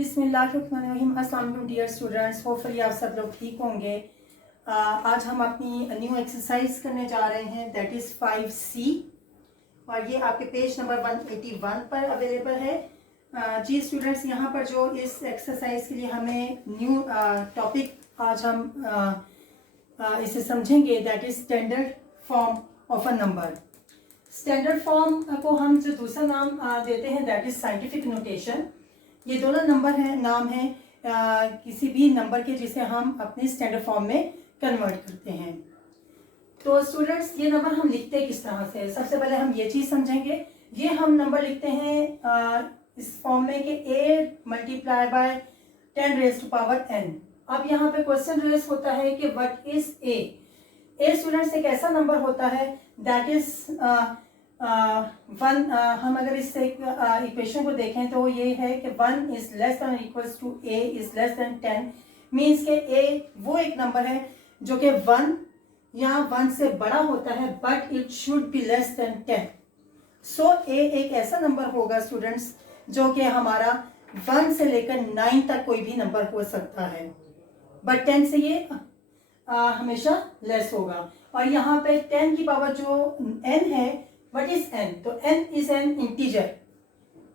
बिस्मिल्लाहिर्रहमानिर्रहीम। अस्सलाम वालेकुम डियर स्टूडेंट्स, होपफुली आप सब लोग ठीक होंगे। आज हम अपनी न्यू एक्सरसाइज करने जा रहे हैं, दैट इज़ 5C, और ये आपके पेज नंबर 181 पर अवेलेबल है। जी स्टूडेंट्स, यहाँ पर जो इस एक्सरसाइज के लिए हमें न्यू टॉपिक आज हम इसे समझेंगे, that is standard form of a number. Standard form को हम जो दूसरा नाम देते हैं, दैट इज़ साइंटिफिक नोटेशन। ये दोनों नंबर हैं, नाम है किसी भी नंबर के जिसे हम अपने स्टैंडर्ड फॉर्म में कन्वर्ट करते हैं। तो स्टूडेंट्स, ये नंबर हम लिखते किस तरह से, सबसे पहले हम ये चीज़ समझेंगे। ये हम नंबर लिखते हैं इस फॉर्म में कि a multiply by 10 raise to power n। अब यहाँ पे क्वेश्चन रेज होता है कि व्हाट इज a। स्टूडेंट्स एक ऐसा नंबर होता है दैट इज वन। हम अगर इस इक्वेशन को देखें तो ये है कि 1 is less than equals to a is less than 10। Means के a वो एक नंबर है जो कि 1 या 1 से बड़ा होता है, but it should be less than 10। So a एक ऐसा नंबर होगा स्टूडेंट्स जो कि हमारा 1 से लेकर 9 तक कोई भी नंबर हो सकता है, बट 10 से ये हमेशा लेस होगा। और यहाँ पे 10 की पावर जो n है, व्हाट इज n, तो n is an integer.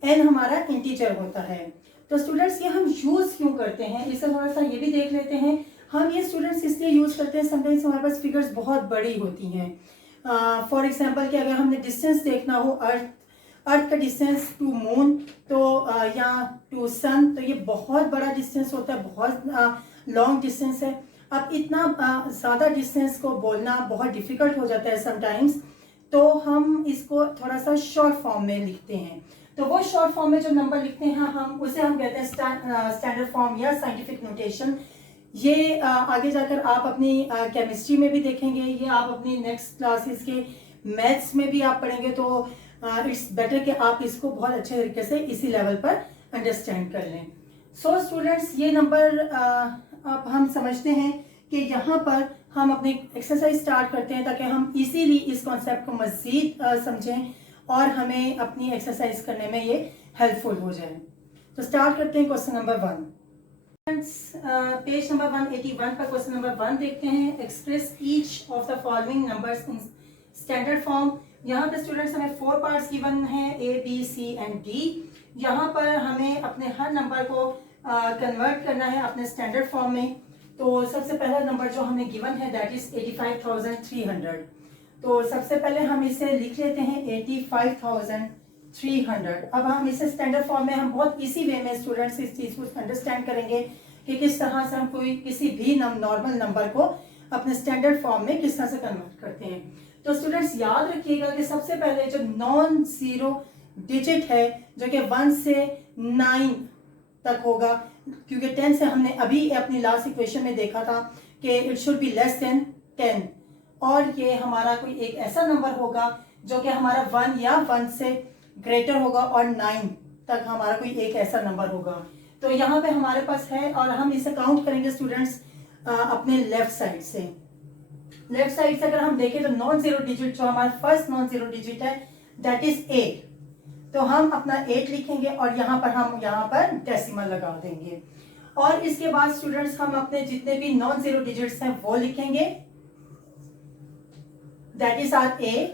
n हमारा इंटीजर होता है। तो स्टूडेंट्स ये हम यूज क्यों करते हैं, इससे थोड़ा सा ये भी देख लेते हैं। हम ये स्टूडेंट्स इसलिए यूज करते हैं, समटाइम्स हमारे पास फिगर्स बहुत बड़ी होती हैं। फॉर एग्जांपल कि अगर हमने डिस्टेंस देखना हो, अर्थ का डिस्टेंस टू मून तो या टू सन, तो ये बहुत बड़ा डिस्टेंस होता है, बहुत लॉन्ग डिस्टेंस है। अब इतना ज़्यादा डिस्टेंस को बोलना बहुत डिफिकल्ट हो जाता है समटाइम्स, तो हम इसको थोड़ा सा शॉर्ट फॉर्म में लिखते हैं। तो वो शॉर्ट फॉर्म में जो नंबर लिखते हैं हम उसे हम कहते हैं स्टैंडर्ड फॉर्म या साइंटिफिक नोटेशन। ये आगे जाकर आप अपनी केमिस्ट्री में भी देखेंगे, ये आप अपनी नेक्स्ट क्लासेस के मैथ्स में भी आप पढ़ेंगे। तो इट्स बेटर कि आप इसको बहुत अच्छे तरीके से इसी लेवल पर अंडरस्टैंड कर लें। सो स्टूडेंट्स, ये नंबर अब हम समझते हैं कि यहाँ पर हम अपनी एक्सरसाइज स्टार्ट करते हैं ताकि हम इजीली इस कॉन्सेप्ट को मज़ीद समझें और हमें अपनी एक्सरसाइज करने में ये हेल्पफुल हो जाए। तो स्टार्ट करते हैं क्वेश्चन नंबर 1। पेज नंबर 181 पर क्वेश्चन नंबर 1 देखते हैं। Express each of the following numbers in standard form. यहाँ पे स्टूडेंट्स हमें 4 पार्ट्स गिवन हैं, A, B, C and D। यहाँ पर हमें अपने हर नंबर को कन्वर्ट करना है अपने स्टैंडर्ड फॉर्म में। तो सबसे पहला नंबर जो हमें गिवन है दैट इज 85,300। तो सबसे पहले हम इसे लिख लेते हैं 85,300। अब हम इसे स्टैंडर्ड फॉर्म में हम बहुत इजी वे में स्टूडेंट्स इस चीज़ को अंडरस्टैंड करेंगे कि किस तरह से हम कोई किसी भी नॉर्मल नंबर को अपने स्टैंडर्ड फॉर्म में किस तरह से कन्वर्ट करते हैं। तो स्टूडेंट्स याद रखिएगा कि सबसे पहले जो नॉन जीरो डिजिट है जो कि 1 से 9 तक होगा, क्योंकि 10 से हमने अभी अपनी लास्ट इक्वेशन में देखा था कि it should be less than 10, और ये हमारा कोई एक ऐसा नंबर होगा जो कि हमारा 1 या 1 से ग्रेटर होगा और 9 तक हमारा कोई एक ऐसा नंबर होगा। तो यहाँ पे हमारे पास है और हम इसे काउंट करेंगे स्टूडेंट्स अपने लेफ्ट साइड से। लेफ्ट साइड से अगर हम देखें तो नॉन जीरो डिजिट जो हमारा फर्स्ट नॉन जीरो डिजिट है दैट इज 8। तो हम अपना 8 लिखेंगे और यहाँ पर डेसिमल लगा देंगे। और इसके बाद स्टूडेंट्स हम अपने जितने भी नॉन जीरो डिजिट्स हैं वो लिखेंगे, that is are A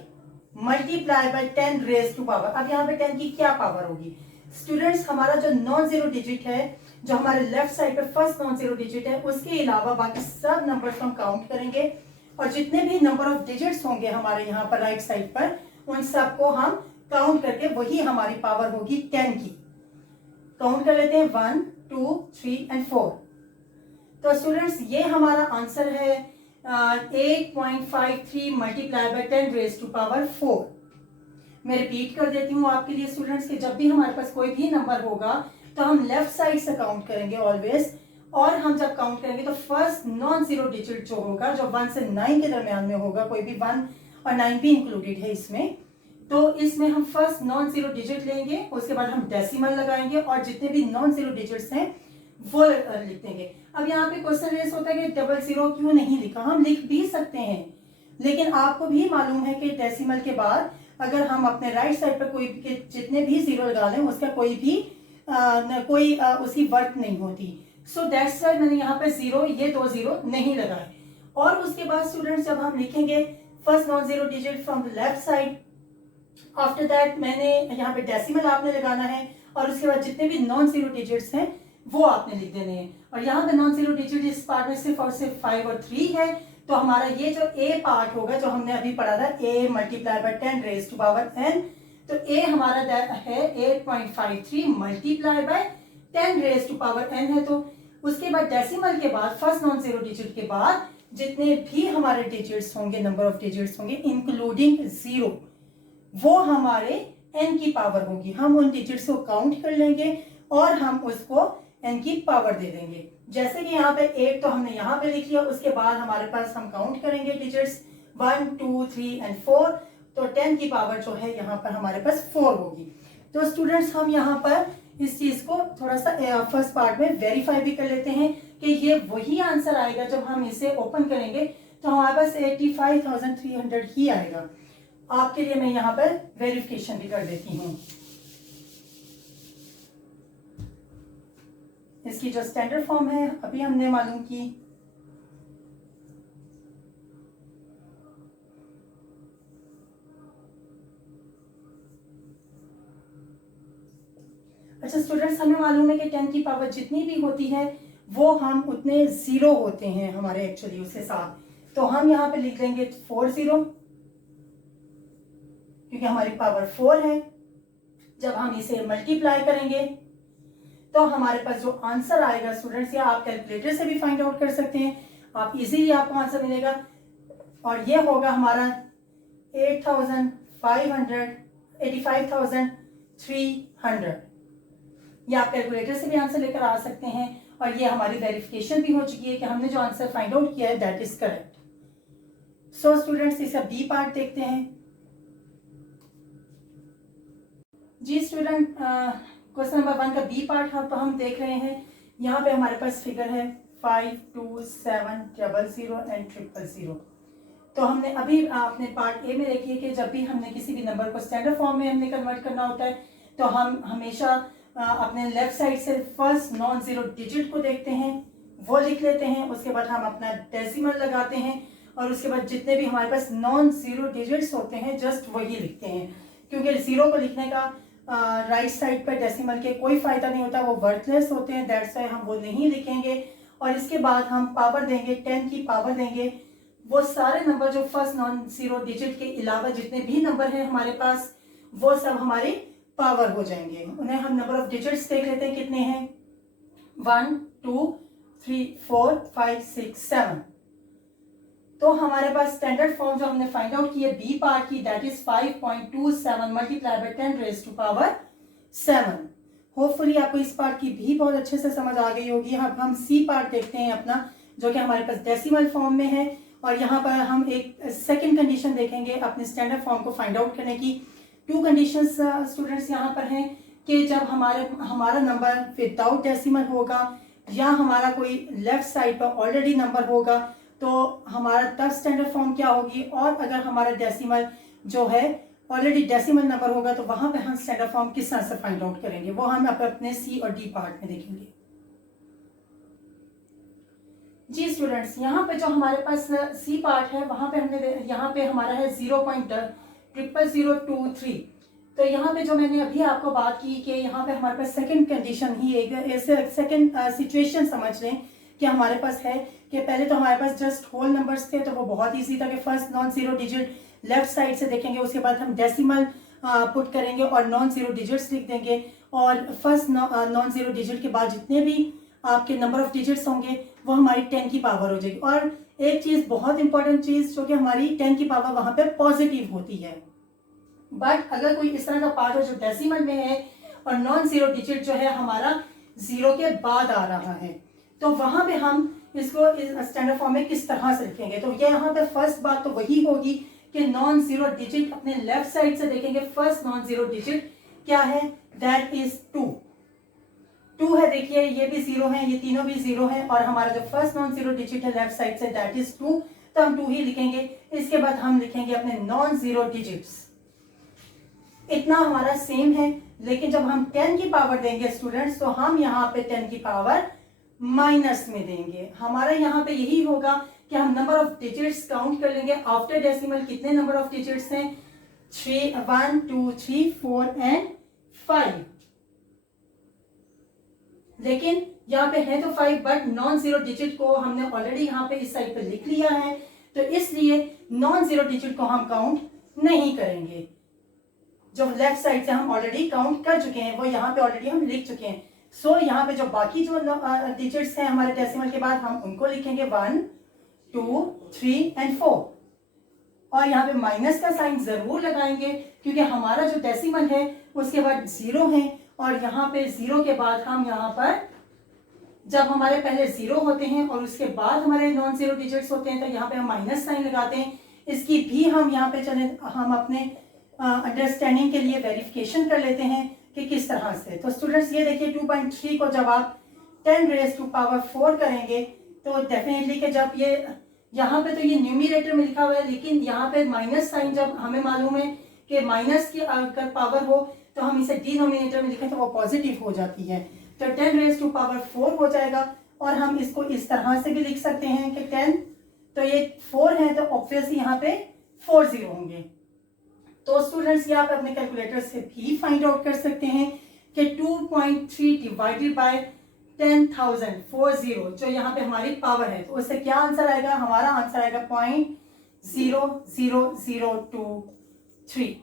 multiply by 10 raise to power. अब यहाँ पे 10 की क्या पावर होगी स्टूडेंट्स, हमारा जो नॉन जीरो डिजिट है, जो हमारे लेफ्ट साइड पे फर्स्ट नॉन जीरो डिजिट है, उसके अलावा बाकी सब नंबर्स को हम काउंट करेंगे और जितने भी नंबर ऑफ डिजिट्स होंगे हमारे यहाँ पर राइट साइड पर, उन सबको हम काउंट करके वही हमारी पावर होगी 10 की। काउंट कर लेते हैं 1, 2, 3 एंड 4। तो स्टूडेंट्स ये हमारा आंसर है 8.53 multiply by 10 raise to power 4। मैं रिपीट कर देती हूँ आपके लिए स्टूडेंट्स कि जब भी हमारे पास कोई भी नंबर होगा तो हम लेफ्ट साइड से काउंट करेंगे ऑलवेज, और हम जब काउंट करेंगे तो फर्स्ट नॉन जीरो डिजिट जो होगा जो 1 से 9 के दरमियान में होगा, कोई भी 1 और 9 भी इंक्लूडेड है इसमें, तो इसमें हम फर्स्ट नॉन जीरो डिजिट लेंगे, उसके बाद हम डेसिमल लगाएंगे और जितने भी नॉन जीरो डिजिट्स हैं वो लिख देंगे। अब यहाँ पे क्वेश्चन रेस होता है कि 00 क्यों नहीं लिखा। हम लिख भी सकते हैं, लेकिन आपको भी मालूम है कि डेसिमल के बाद अगर हम अपने राइट साइड पर कोई के जितने भी जीरो लगा लें उसका कोई भी कोई उसकी वर्थ नहीं होती। सो दैट्स वाई मैंने यहाँ पे 0, ये 2 0 नहीं लगाए। और उसके बाद स्टूडेंट्स जब हम लिखेंगे first non zero digit from the left side, after that मैंने यहाँ पे डेसिमल आपने लगाना है और उसके बाद जितने भी नॉन जीरो डिजिट्स हैं वो आपने लिख देने हैं। और यहाँ पे नॉन जीरो डिजिट इस पार्ट में सिर्फ और सिर्फ 5 और 3 है, तो हमारा ये जो ए पार्ट होगा जो हमने अभी पढ़ा था a multiply by 10 raise to power n, तो a हमारा है 8.53 multiply by 10 raise to power n है। तो उसके बाद डेसिमल के बाद फर्स्ट नॉन जीरो डिजिट के बाद जितने भी हमारे डिजिट्स होंगे, नंबर ऑफ डिजिट्स होंगे इंक्लूडिंग 0, वो हमारे n की पावर होगी। हम उन डिजिट्स को काउंट कर लेंगे और हम उसको n की पावर दे देंगे। जैसे कि यहाँ पे 8 तो हमने यहाँ पे लिख लिया, उसके बाद हमारे पास हम काउंट करेंगे डिजिट्स 1 2 3 एंड 4, तो 10 की पावर जो है यहाँ पर हमारे पास 4 होगी। तो स्टूडेंट्स हम यहाँ पर इस चीज को थोड़ा सा फर्स्ट पार्ट में वेरीफाई भी कर लेते हैं कि ये वही आंसर आएगा। जब हम इसे ओपन करेंगे तो हमारे पास 85,300 ही आएगा। आपके लिए मैं यहाँ पर वेरिफिकेशन भी कर देती हूँ। इसकी जो स्टैंडर्ड फॉर्म है अभी हमने मालूम की। अच्छा स्टूडेंट्स, हमें मालूम है कि 10 की पावर जितनी भी होती है वो हम उतने 0 होते हैं हमारे एक्चुअली उसके साथ। तो हम यहाँ पे लिख देंगे 40 क्योंकि हमारी पावर 4 है। जब हम इसे मल्टीप्लाई करेंगे तो हमारे पास जो आंसर आएगा स्टूडेंट्स, या आप कैलकुलेटर से भी फाइंड आउट कर सकते हैं, आप इजीली आपको आंसर मिलेगा और ये होगा हमारा 85,300। ये आप कैलकुलेटर से भी आंसर लेकर आ सकते हैं और ये हमारी वेरिफिकेशन भी हो चुकी है कि हमने जो आंसर फाइंड आउट किया है that is correct. So students इसका बी पार्ट देखते हैं। जी स्टूडेंट, क्वेश्चन नंबर 1 का बी पार्ट हम देख रहे हैं। यहाँ पे हमारे पास फिगर है 52700 एंड 000। तो हमने अभी अपने पार्ट ए में देखिए कि जब भी हमने किसी भी नंबर को स्टैंडर्ड फॉर्म में हमने कन्वर्ट करना होता है तो हम हमेशा अपने लेफ्ट साइड से फर्स्ट नॉन जीरो डिजिट को देखते हैं, वो लिख लेते हैं। उसके बाद हम अपना डेसिमल लगाते हैं और उसके बाद जितने भी हमारे पास नॉन जीरो डिजिट्स होते हैं जस्ट वही लिखते हैं, क्योंकि जीरो को लिखने का राइट साइड पर डेसिमल के कोई फायदा नहीं होता, वो वर्थलेस होते हैं, दैट्स वाई हम वो नहीं लिखेंगे। और इसके बाद हम पावर देंगे, 10 की पावर देंगे। वो सारे नंबर जो फर्स्ट नॉन जीरो डिजिट के अलावा जितने भी नंबर हैं हमारे पास वो सब हमारी पावर हो जाएंगे। उन्हें हम नंबर ऑफ डिजिट्स देख लेते हैं कितने हैं, 1 2 3 4 5 6 7। तो हमारे पास स्टैंडर्ड फॉर्म जो हमने फाइंड आउट की है बी पार्ट की, that is 5.27 multiply by 10 raise to power 7। Hopefully आपको इस पार्ट की भी बहुत अच्छे से समझ आ गई होगी। अब हम सी पार्ट देखते हैं अपना, जो कि हमारे पास डेसिमल फॉर्म में है। और यहाँ पर हम एक सेकंड कंडीशन देखेंगे अपने स्टैंडर्ड फॉर्म को फाइंड आउट करने की। 2 कंडीशंस स्टूडेंट्स यहाँ पर हैं कि जब हमारा नंबर विदाउट डेसिमल होगा या हमारा कोई लेफ्ट साइड पर ऑलरेडी नंबर होगा तो हमारा तब स्टैंडर्ड फॉर्म क्या होगी, और अगर हमारा डेसिमल जो है ऑलरेडी डेसिमल नंबर होगा तो वहां पे हम स्टैंडर्ड फॉर्म किस तरह से फाइंड आउट करेंगे, वो हम अपने सी और डी पार्ट में देखेंगे। जी स्टूडेंट्स, यहाँ पे जो हमारे पास सी पार्ट है वहां पे हमने यहाँ पे हमारा है 0.00023। तो यहाँ पे जो मैंने अभी आपको बात की कि यहाँ पे हमारे पास सेकंड कंडीशन ही एक सेकंड सिचुएशन समझ लें कि हमारे पास है कि पहले तो हमारे पास जस्ट होल नंबर्स थे तो वो बहुत इजी था कि first non zero digit left side से देखेंगे, उसके बाद हम डेसिमल पुट करेंगे और नॉन जीरो डिजिट्स लिख देंगे और फर्स्ट नॉन जीरो डिजिट के बाद जितने भी आपके नंबर ऑफ डिजिट्स होंगे वो हमारी 10 की पावर हो जाएगी। और एक चीज बहुत इंपॉर्टेंट चीज जो कि हमारी 10 की पावर वहां पे पॉजिटिव होती है। बट अगर कोई इस तरह का पार्ट हो जो डेसिमल में है और नॉन जीरो डिजिट जो है हमारा 0 के बाद आ रहा है, तो वहां पे हम इसको इस स्टैंडर्ड फॉर्म में किस तरह से लिखेंगे। तो ये यहाँ पे फर्स्ट बात तो वही होगी कि नॉन जीरो डिजिट अपने लेफ्ट साइड से देखेंगे। फर्स्ट नॉन जीरो डिजिट क्या है, दैट इज 2 है। देखिए ये भी 0 है, ये तीनों भी 0 है और हमारा जो फर्स्ट नॉन जीरो डिजिट है left side say that is 2, तो हम 2 ही लिखेंगे। इसके बाद हम लिखेंगे अपने नॉन जीरो डिजिट्स। इतना हमारा सेम है, लेकिन जब हम 10 की पावर देंगे स्टूडेंट्स, तो हम यहाँ पे 10 की पावर माइनस में देंगे। हमारा यहाँ पे यही होगा कि हम नंबर ऑफ डिजिट्स काउंट कर लेंगे आफ्टर डेसिमल। कितने नंबर ऑफ डिजिट्स हैं? 3, 1, 2, 3, 4 एंड 5। लेकिन यहाँ पे है तो 5, बट नॉन जीरो डिजिट को हमने ऑलरेडी यहाँ पे इस साइड पे लिख लिया है, तो इसलिए नॉन जीरो डिजिट को हम काउंट नहीं करेंगे। जो लेफ्ट साइड से हम ऑलरेडी काउंट कर चुके हैं वो यहाँ पे ऑलरेडी हम लिख चुके हैं। सो यहाँ पे जो बाकी जो डिजिट्स हैं हमारे डेसिमल के बाद, हम उनको लिखेंगे 1, 2, 3 एंड 4। और यहाँ पे माइनस का साइन जरूर लगाएंगे, क्योंकि हमारा जो डेसिमल है उसके बाद 0 है, और यहाँ पे 0 के बाद हम यहाँ पर जब हमारे पहले 0 होते हैं और उसके बाद हमारे नॉन जीरो डिजिट्स होते हैं, तो यहाँ पे हम माइनस साइन लगाते हैं। इसकी भी हम यहाँ पे चले, हम अपने अंडरस्टैंडिंग के लिए वेरिफिकेशन कर लेते हैं कि किस तरह से। तो स्टूडेंट्स ये देखिए 2.3 को जब आप 10 रेज़ टू पावर 4 करेंगे, तो डेफिनेटली कि जब ये यहाँ पे तो ये न्यूमरेटर में लिखा हुआ है, लेकिन यहाँ पे माइनस साइन जब हमें मालूम है कि माइनस की अगर पावर हो तो हम इसे डिनोमिनेटर में लिखें तो वो पॉजिटिव हो जाती है। तो 10 रेज़ टू पावर 4 हो जाएगा। और हम इसको इस तरह से भी लिख सकते हैं कि 10, तो ये 4 है तो ऑब्वियसली यहाँ पे 4 0 होंगे। तो स्टूडेंट्स ये आप अपने कैलकुलेटर से भी फाइंड आउट कर सकते हैं कि 2.3 डिवाइडेड बाय 10,000 40 जो यहाँ पे हमारी पावर है, तो उससे क्या आंसर आएगा? हमारा आंसर आएगा 0.00023।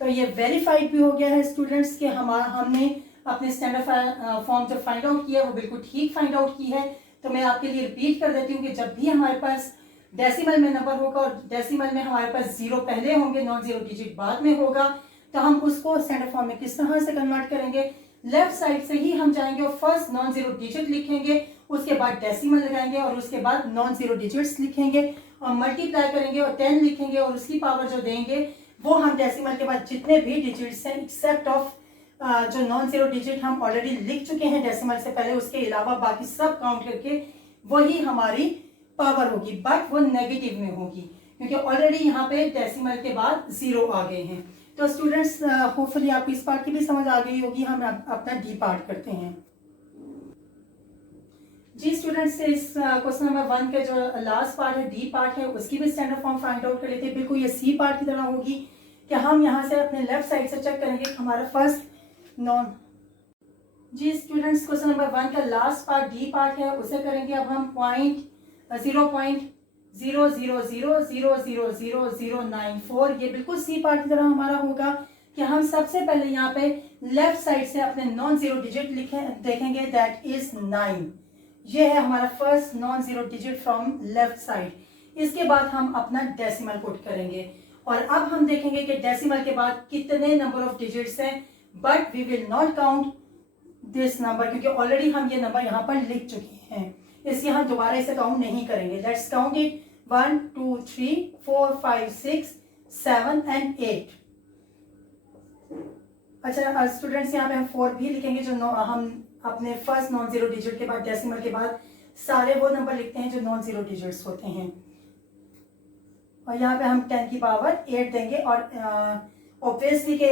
तो ये वेरीफाइड भी हो गया है स्टूडेंट्स कि हमने अपने स्टैंडर्ड फॉर्म जो फाइंड आउट किया है वो बिल्कुल ठीक फाइंड आउट की है। तो मैं आपके लिए रिपीट कर देती हूँ कि जब भी हमारे पास डेसिमल में नंबर होगा और डेसिमल में हमारे पास 0 पहले होंगे, नॉन जीरो डिजिट बाद में होगा, तो हम उसको स्टैंडर्ड फॉर्म में किस तरह से कन्वर्ट करेंगे? लेफ्ट साइड से ही हम जाएंगे और फर्स्ट नॉन जीरो डिजिट लिखेंगे, उसके बाद डेसिमल लगाएंगे और उसके बाद नॉन जीरो डिजिट्स लिखेंगे और मल्टीप्लाई करेंगे और 10 लिखेंगे और उसकी पावर जो देंगे वो हम डेसिमल के बाद जितने भी डिजिट्स हैं एक्सेप्ट ऑफ जो नॉन जीरो डिजिट हम ऑलरेडी लिख चुके हैं डेसिमल से पहले, उसके अलावा बाकी सब काउंट करके वही हमारी पावर होगी, बट वो नेगेटिव में होगी क्योंकि ऑलरेडी यहाँ पे डेसिमल के बाद 0 आ गए हैं। तो स्टूडेंट्स होपफुली आपको इस पार्ट की भी समझ आ गई होगी। हम अपना डी पार्ट करते हैं। जी स्टूडेंट्स, इस क्वेश्चन नंबर 1 के जो लास्ट पार्ट है, डी पार्ट है, उसकी भी स्टैंडर्ड फॉर्म फाइंड आउट कर लेते हैं। बिल्कुल ये सी पार्ट की तरह होगी कि हम यहाँ से अपने लेफ्ट साइड से चेक करेंगे हमारा फर्स्ट नॉन। जी स्टूडेंट्स, क्वेश्चन नंबर 1 का लास्ट पार्ट डी पार्ट है, उसे करेंगे अब हम 0.000000094। ये बिल्कुल सी पार्ट की तरह हमारा होगा कि हम सबसे पहले यहाँ पे लेफ्ट साइड से अपने नॉन जीरो डिजिट देखेंगे, दैट इज 9। ये है हमारा first non zero digit from left side. इसके बाद हम अपना डेसिमल पुट करेंगे और अब हम देखेंगे कि डेसिमल के बाद कितने नंबर ऑफ डिजिट्स हैं, but we will not count this number क्योंकि ऑलरेडी हम ये नंबर यहाँ पर लिख चुके हैं, इसलिए हम दोबारा इसे काउंट नहीं करेंगे। Let's count it 1 2 3 4 5 6 7 and 8। अच्छा स्टूडेंट्स, यहाँ पे हम 4 भी लिखेंगे जो हम अपने फर्स्ट नॉन जीरो डिजिट के बाद डेसिमल के बाद सारे वो नंबर लिखते हैं जो नॉन जीरो डिजिट्स होते हैं। और यहाँ पे हम 10 की पावर 8 देंगे और ऑब्वियसली के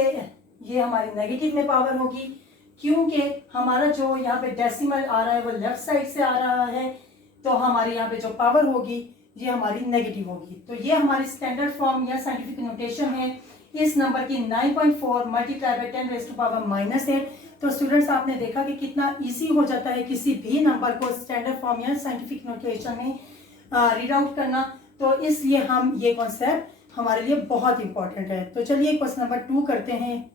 ये हमारी नेगेटिव में पावर होगी क्योंकि हमारा जो यहाँ पे डेसिमल आ रहा है वो लेफ्ट साइड से आ रहा है, तो हमारे यहाँ पे जो पावर होगी ये हमारी नेगेटिव होगी। तो ये हमारी स्टैंडर्ड फॉर्म या साइंटिफिक नोटेशन है इस नंबर की 9.4 multiply by 10 raise to power -8। तो स्टूडेंट्स आपने देखा कि कितना इजी हो जाता है किसी भी नंबर को स्टैंडर्ड फॉर्म या साइंटिफिक नोटेशन में रीड आउट करना, तो इसलिए हम ये कॉन्सेप्ट हमारे लिए बहुत इंपॉर्टेंट है। तो चलिए क्वेश्चन नंबर 2 करते हैं।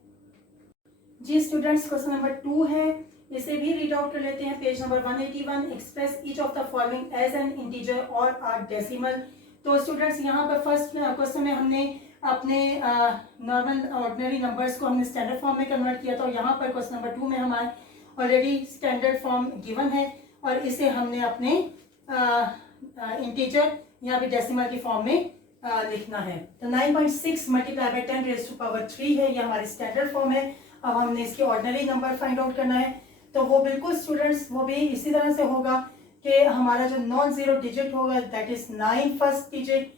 जी स्टूडेंट्स, क्वेश्चन नंबर 2 है, इसे भी रीड आउट कर लेते हैं। Page number 181, express each of the following as an integer और अ डेसिमल। तो स्टूडेंट्स यहाँ पर फर्स्ट क्वेश्चन में हमने अपने नॉर्मल ऑर्डिनरी नंबर्स को हमने स्टैंडर्ड फॉर्म में कन्वर्ट किया था और यहाँ पर क्वेश्चन नंबर 2 में हमारे ऑलरेडी स्टैंडर्ड फॉर्म गिवन है और इसे हमने अपने इंटीजर या फिर डेसिमल की फॉर्म में लिखना है। तो 9.6 multiply by 10 raise to power 3 है, ये हमारी स्टैंडर्ड फॉर्म है। अब हमने इसकी ऑर्डिनरी नंबर फाइंड आउट करना है, तो वो बिल्कुल स्टूडेंट्स वो भी इसी तरह से होगा कि हमारा जो नॉन जीरो डिजिट होगा दैट इज 9 फर्स्ट डिजिट,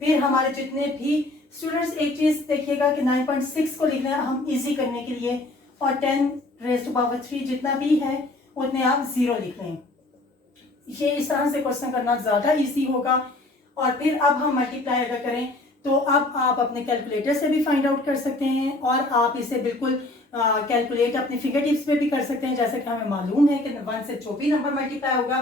फिर हमारे जितने भी स्टूडेंट्स एक चीज देखिएगा कि 9.6 को लिखना है हम इजी करने के लिए, और 10⁻³ जितना भी है उतने आप 0 लिख लें। ये इस तरह से क्वेश्चन करना ज्यादा इजी होगा। और फिर अब हम मल्टीप्लाई अगर करें तो अब आप अपने कैलकुलेटर से भी फाइंड आउट कर सकते हैं, और आप इसे बिल्कुल कैलकुलेट अपने फिंगर टिप्स पे भी कर सकते हैं। जैसे कि हमें मालूम है कि 1 से जो भी नंबर मल्टीप्लाई होगा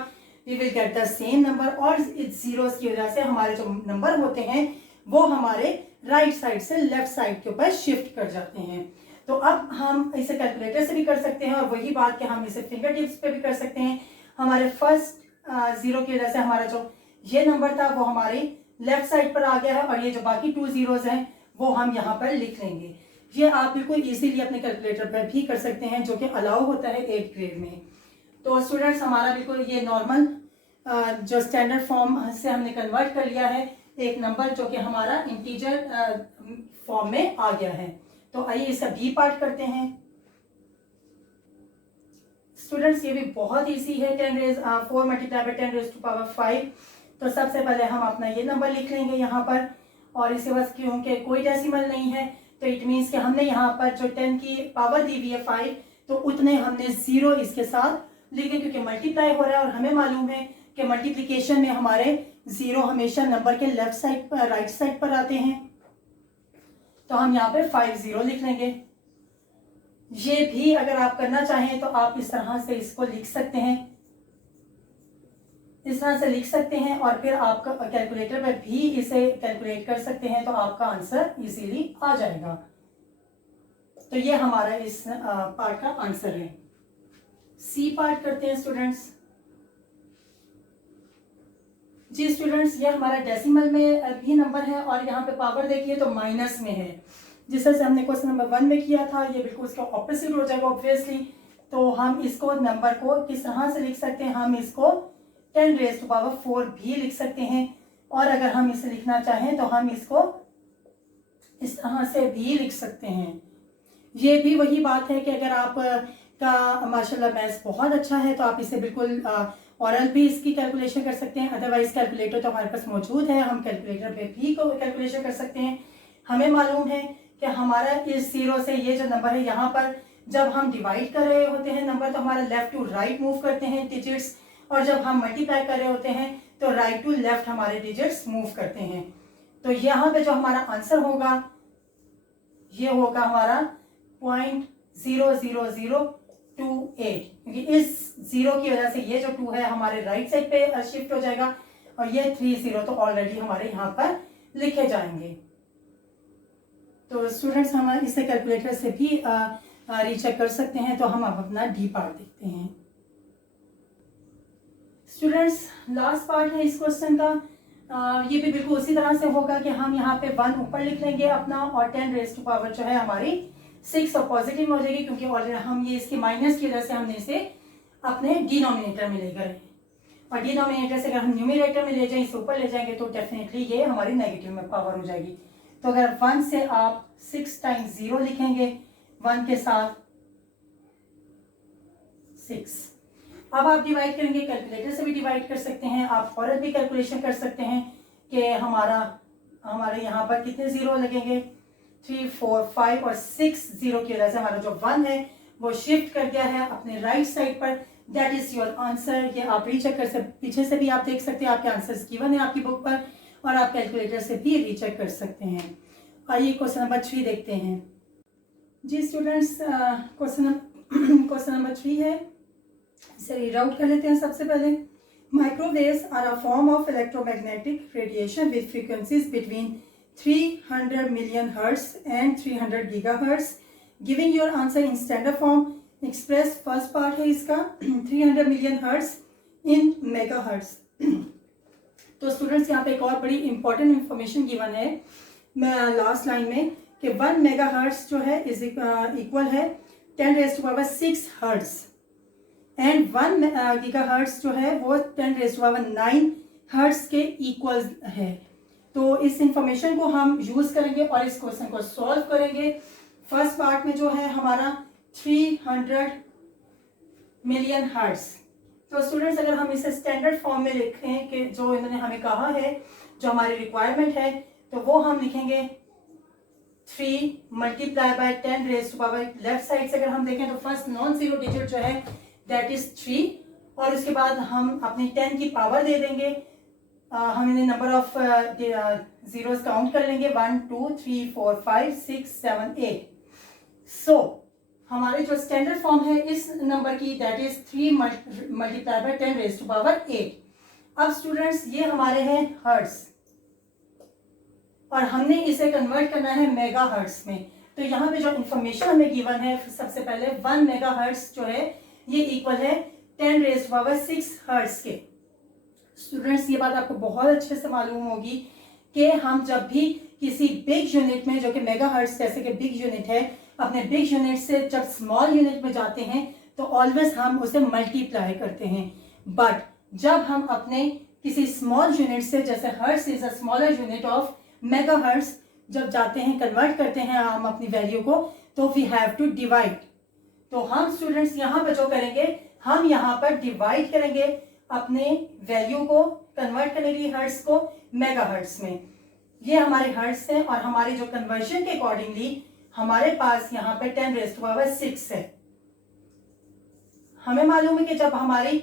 we will get the same number, और इस जीरोस की वजह से हमारे जो नंबर होते हैं वो हमारे राइट साइड से लेफ्ट साइड के ऊपर शिफ्ट कर जाते हैं। तो अब हम इसे कैलकुलेटर से भी कर सकते हैं, और वही बात कि हम इसे फिंगर टिप्स पे भी कर सकते हैं। हमारे फर्स्ट 0 की वजह से हमारा जो ये नंबर था वो हमारे लेफ्ट साइड पर आ गया है, और ये जो बाकी 2 जीरोस हैं वो हम यहाँ पर लिख लेंगे। ये आप बिल्कुल इजीली अपने कैलकुलेटर पर भी कर सकते हैं, जो कि अलाउ होता है 8th ग्रेड में। तो स्टूडेंट्स हमारा बिल्कुल ये नॉर्मल जो स्टैंडर्ड फॉर्म से हमने कन्वर्ट कर लिया है एक नंबर जो कि हमारा इंटीजर फॉर्म में आ गया है। तो आइए इसका बी पार्ट करते हैं। स्टूडेंट्स ये भी बहुत इजी है, 4 मल्टीप्लाई बाय 10⁻⁵। तो सबसे पहले हम अपना ये नंबर लिख लेंगे यहाँ पर, और इसके बाद क्योंकि कोई डेसिमल नहीं है तो इट मीन्स कि हमने यहाँ पर जो 10 की पावर दी हुई है 5, तो उतने हमने 0 इसके साथ लिखे, क्योंकि मल्टीप्लाई हो रहा है और हमें मालूम है कि मल्टीप्लिकेशन में हमारे 0 हमेशा नंबर के लेफ्ट साइड पर राइट साइड पर आते हैं। तो हम यहाँ पे 50 लिख लेंगे। ये भी अगर आप करना चाहें तो आप इस तरह से इसको लिख सकते हैं, इस तरह से लिख सकते हैं, और फिर आपका कैलकुलेटर पर भी इसे कैलकुलेट कर सकते हैं, तो आपका आंसर इजीली आ जाएगा। तो ये हमारा इस पार्ट का आंसर है। सी पार्ट करते हैं स्टूडेंट्स। जी स्टूडेंट्स ये हमारा डेसिमल में भी नंबर है, और यहाँ पे पावर देखिए तो माइनस में है, जिस तरह से हमने क्वेश्चन नंबर 1 में किया था ये बिल्कुल उसका ऑपोजिट हो जाएगा ऑब्वियसली। तो हम इसको नंबर को किस तरह से लिख सकते हैं, हम इसको 10⁻⁴ भी लिख सकते हैं, और अगर हम इसे लिखना चाहें तो हम इसको इस तरह से भी लिख सकते हैं। ये भी वही बात है कि अगर आप का माशाल्लाह मैथ्स बहुत अच्छा है तो आप इसे बिल्कुल औरल भी इसकी कैलकुलेशन कर सकते हैं, अदरवाइज कैलकुलेटर तो हमारे पास मौजूद है, हम कैलकुलेटर पे भी कैलकुलेशन कर सकते हैं। हमें मालूम है कि हमारा इस 0 से ये जो नंबर है यहाँ पर जब हम डिवाइड कर रहे होते हैं नंबर तो हमारा लेफ्ट टू राइट मूव करते हैं डिजिट्स, और जब हम मल्टीप्लाई कर रहे होते हैं तो राइट टू लेफ्ट हमारे डिजिट्स मूव करते हैं। तो यहाँ पे जो हमारा आंसर होगा ये होगा हमारा 0.00028, क्योंकि इस 0 की वजह से ये जो 2 है हमारे राइट साइड पे शिफ्ट हो जाएगा, और ये 30 तो ऑलरेडी हमारे यहाँ पर लिखे जाएंगे। तो स्टूडेंट्स हम इसे कैलकुलेटर से भी रीचेक कर सकते हैं। तो हम अब अपना डी पार्ट देखते हैं। स्टूडेंट्स लास्ट पार्ट है इस क्वेश्चन का, ये भी बिल्कुल उसी तरह से होगा कि हम यहाँ पे 1 ऊपर लिख लेंगे अपना, और 10⁻⁴ जो है हमारी 6 और पॉजिटिव में हो जाएगी, क्योंकि ऑलरेडी हम ये इसके माइनस की वजह से हमने इसे अपने डिनोमिनेटर में ले गए, और डिनोमिनेटर से अगर हम न्यूमिनेटर में ले जाएं इसे ऊपर ले जाएंगे तो डेफिनेटली ये हमारी नेगेटिव में पावर हो जाएगी। तो अगर 1 से आप 6 टाइम्स 0 लिखेंगे 1 के साथ 6, अब आप डिवाइड करेंगे, कैलकुलेटर से भी डिवाइड कर सकते हैं, आप औरत भी कैलकुलेशन कर सकते हैं कि हमारे यहाँ पर कितने 0 लगेंगे, 3, 4, 5 और 6 0 की वजह से हमारा जो 1 है वो शिफ्ट कर गया है अपने राइट साइड पर। That is your answer. ये आप रीचेक कर सकते, पीछे से भी आप देख सकते हैं आपके आंसर्स गिवन है आपकी बुक पर, और आप कैलकुलेटर से भी रीचेक कर सकते हैं। आइए क्वेश्चन नंबर 3 देखते हैं। जी स्टूडेंट्स क्वेश्चन नंबर 3 है, इसे रीड आउट कर लेते हैं। सबसे पहले microwaves are a form of electromagnetic radiation with frequencies between 300 million hertz and 300 gigahertz. Giving your answer in standard form express. First part है इसका 300 मिलियन हर्ट्ज इन मेगाहर्ट्ज। तो स्टूडेंट्स यहाँ पे एक और बड़ी इंपॉर्टेंट इंफॉर्मेशन गिवन है last line में कि 1 मेगाहर्ट्ज जो है इज इक्वल है 10⁻⁶ हर्ट्ज, एंड 1 गीगाहर्ट्ज जो है वो 10⁹ हर्ट्ज के इक्वल है। तो इस इंफॉर्मेशन को हम यूज करेंगे और इस क्वेश्चन को सॉल्व करेंगे। फर्स्ट पार्ट में जो है हमारा 300 मिलियन हर्ट्ज। तो स्टूडेंट्स अगर हम इसे स्टैंडर्ड फॉर्म में लिखें कि जो इन्होंने हमें कहा है जो हमारी रिक्वायरमेंट है, तो वो हम लिखेंगे 3 multiply by 10 raise to power, left side से अगर हम देखें तो फर्स्ट नॉन जीरो डिजिट जो है दैट इज 3, और उसके बाद हम अपनी 10 की पावर दे देंगे। हम इन्हें नंबर ऑफ जीरोस काउंट कर लेंगे, 1 2 3 4 5 6 7 8। सो हमारे जो स्टैंडर्ड फॉर्म है इस नंबर की that is 3 multiply by 10 raise to power 8। अब स्टूडेंट्स ये हमारे हैं हर्ट्स और हमने इसे कन्वर्ट करना है मेगा हर्ट्स में। तो यहाँ पे जो इंफॉर्मेशन हमें गिवन है सबसे पहले 1 मेगा हर्ट्स जो है ये इक्वल है 10 रेज टू पावर 6 हर्ट्स के। स्टूडेंट्स ये बात आपको बहुत अच्छे से मालूम होगी कि हम जब भी किसी बिग यूनिट में, जो कि मेगा हर्ट्स जैसे कि बिग यूनिट है, अपने बिग यूनिट से जब स्मॉल यूनिट में जाते हैं तो ऑलवेज हम उसे मल्टीप्लाई करते हैं। बट जब हम अपने किसी स्मॉल यूनिट से, जैसे hertz is a smaller unit of mega hertz, जब जाते हैं कन्वर्ट करते हैं हम अपनी वैल्यू को, तो वी हैव टू डिवाइड। तो हम स्टूडेंट्स यहाँ पर जो करेंगे, हम यहाँ पर डिवाइड करेंगे अपने वैल्यू को कन्वर्ट करने के लिए हर्ट्स को मेगा हर्ट्स में। ये हमारे हर्ट्स हैं और हमारे जो कन्वर्जन के अकॉर्डिंगली हमारे पास यहाँ पे 10 रेज़ टू पावर 6 है। हमें मालूम है कि जब हमारी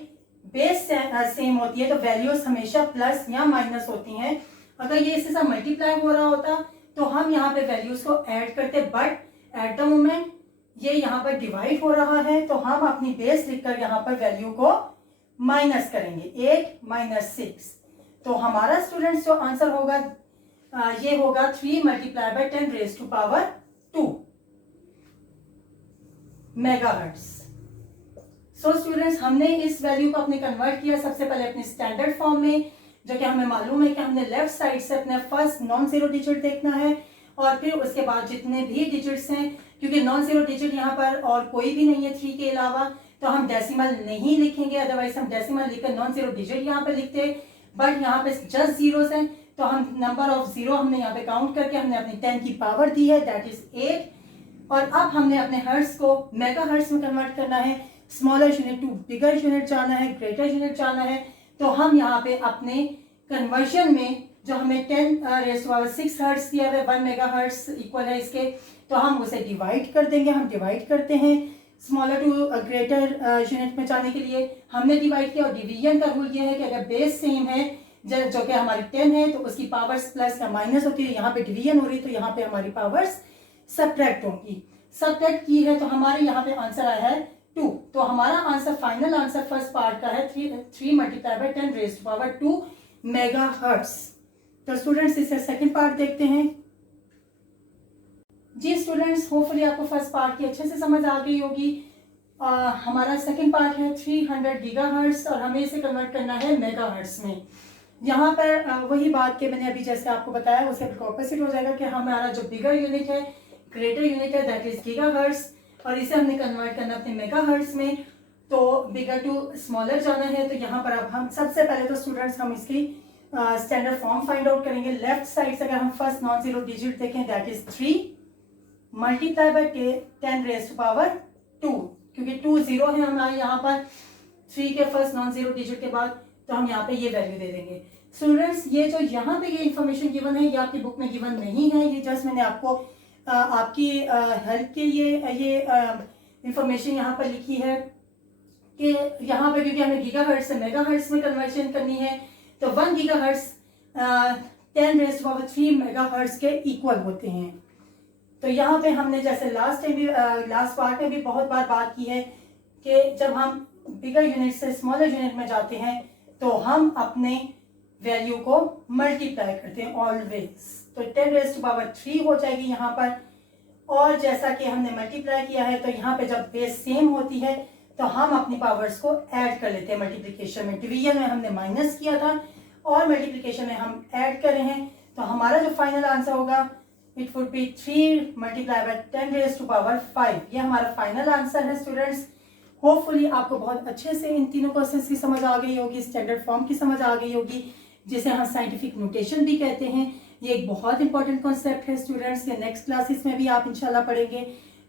बेस सेम होती है तो वैल्यूज हमेशा प्लस या माइनस होती हैं। अगर ये इसके साथ मल्टीप्लाई हो रहा होता तो हम यहाँ पे वैल्यूज को ऐड करते, बट एट द मोमेंट ये यहाँ पर डिवाइड हो रहा है तो हम अपनी बेस लिखकर यहाँ पर वैल्यू को माइनस करेंगे, 8 माइनस 6। तो हमारा स्टूडेंट्स जो आंसर होगा ये होगा 3 multiply by 10 raise to power 2 megahertz. So students हमने इस वैल्यू को अपने कन्वर्ट किया सबसे पहले अपने स्टैंडर्ड फॉर्म में, जो कि हमें मालूम है कि हमने लेफ्ट साइड से अपने फर्स्ट नॉन जीरो डिजिट देखना है और फिर उसके बाद जितने भी डिजिट्स हैं, क्योंकि नॉन जीरो डिजिट यहाँ पर और कोई भी नहीं है 3 के अलावा, तो हम डेसिमल नहीं लिखेंगे, अदरवाइज हम डेसिमल लिखकर नॉन जीरो डिजिट यहाँ पे लिखते, बट यहाँ पे जस्ट जीरोस हैं तो हम नंबर ऑफ जीरो हमने यहाँ पे काउंट करके हमने अपनी 10 की पावर दी है दैट इज 8। और अब हमने अपने हर्ट्स को मेगा हर्ट्स में कन्वर्ट करना है, smaller unit to bigger unit जाना है, ग्रेटर यूनिट जाना है। तो हम यहाँ पे अपने कन्वर्जन में जो हमें 10 रेज़ टू पावर 6 हर्ट्स दिया है, 1 मेगा हर्ट्स इक्वल है इसके, तो हम उसे डिवाइड कर देंगे। हम डिवाइड करते हैं स्मॉलर टू ग्रेटर यूनिट में जाने के लिए, हमने डिवाइड किया। और डिवीजन का रूल ये है कि अगर बेस सेम है जो कि हमारी 10 है तो उसकी पावर्स प्लस या माइनस होती है, यहाँ पे डिवीजन हो रही है तो यहाँ पे हमारी पावर्स सब्ट्रैक्ट होंगी। सब्ट्रैक्ट की है तो हमारे यहाँ पे आंसर आया है 2। तो हमारा answer, final answer first part का है 3 multiply by 10 raise to power 2 mega hertz. तो स्टूडेंट्स इसे सेकंड पार्ट देखते हैं। जी स्टूडेंट्स, होपफुली आपको फर्स्ट पार्ट की अच्छे से समझ आ गई होगी। हमारा सेकंड पार्ट है 300 गीगाहर्ट्ज और हमें इसे कन्वर्ट करना है मेगाहर्ट्ज में। यहाँ पर वही बात के मैंने अभी जैसे आपको बताया उसके ऑपोजिट हो जाएगा कि हमारा जो बिगर यूनिट है, ग्रेटर यूनिट है दैट इज गीगाहर्ट्ज, और इसे हमने कन्वर्ट करना अपने मेगाहर्ट्ज में। तो बिगर टू स्मॉलर जाना है तो यहाँ पर अब हम सबसे पहले तो स्टूडेंट्स हम इसकी स्टैंडर्ड फॉर्म फाइंड आउट करेंगे। लेफ्ट साइड से अगर हम फर्स्ट नॉन जीरो डिजिट देखें that is 3 multiply by 10 raise to power 2, क्योंकि 2 जीरो है हमारे यहाँ पर 3 के फर्स्ट नॉन जीरो डिजिट के बाद, तो हम यहाँ पे ये वैल्यू दे देंगे। स्टूडेंट्स ये जो यहाँ पे ये इन्फॉर्मेशन गिवन है ये आपकी बुक में गिवन नहीं है, ये जस्ट मैंने आपको आपकी हेल्प के लिए ये इंफॉर्मेशन यहाँ पर लिखी है कि यहाँ पे क्योंकि हमें गीगाहर्ट्ज से मेगाहर्ट्ज में कन्वर्जन करनी है तो 1 gigahertz 10 raise to power 3 megahertz के इक्वल होते हैं। तो यहाँ पे हमने जैसे लास्ट टाइम भी लास्ट पार्ट में भी बहुत बार बात की है कि जब हम बिगर यूनिट से स्मॉलर यूनिट में जाते हैं तो हम अपने वैल्यू को मल्टीप्लाई करते हैं ऑलवेज। तो 10 रेज़ टू पावर 3 हो जाएगी यहाँ पर, और जैसा कि हमने मल्टीप्लाई किया है तो यहाँ पे जब बेस सेम होती है तो हम अपनी पावर्स को ऐड कर लेते हैं मल्टीप्लिकेशन में। डिवीजन में हमने माइनस किया था और मल्टीप्लिकेशन में हम ऐड कर रहे हैं, तो हमारा जो फाइनल आंसर होगा it would be 3 multiply by 10 raise to power 5। ये हमारा फाइनल आंसर है स्टूडेंट्स। होपफुली आपको बहुत अच्छे से इन तीनों क्वेश्चंस की समझ आ गई होगी, स्टैंडर्ड फॉर्म की समझ आ गई होगी, जिसे हम साइंटिफिक नोटेशन भी कहते हैं। ये एक बहुत इंपॉर्टेंट कॉन्सेप्ट है स्टूडेंट्स, ये नेक्स्ट क्लासेस में भी आप इंशाल्लाह पढ़ेंगे,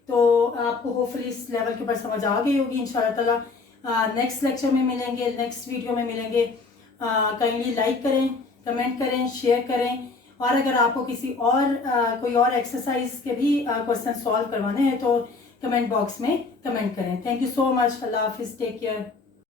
तो आपको होपफुली इस लेवल के ऊपर समझ आ गई होगी इंशाल्लाह ताला। नेक्स्ट लेक्चर में मिलेंगे, नेक्स्ट वीडियो में मिलेंगे। काइंडली लाइक करें, कमेंट करें, शेयर करें और अगर आपको किसी और कोई और एक्सरसाइज के भी क्वेश्चन सॉल्व करवाने हैं तो कमेंट बॉक्स में कमेंट करें। Thank you so much. अल्लाह हाफिज़, टेक केयर।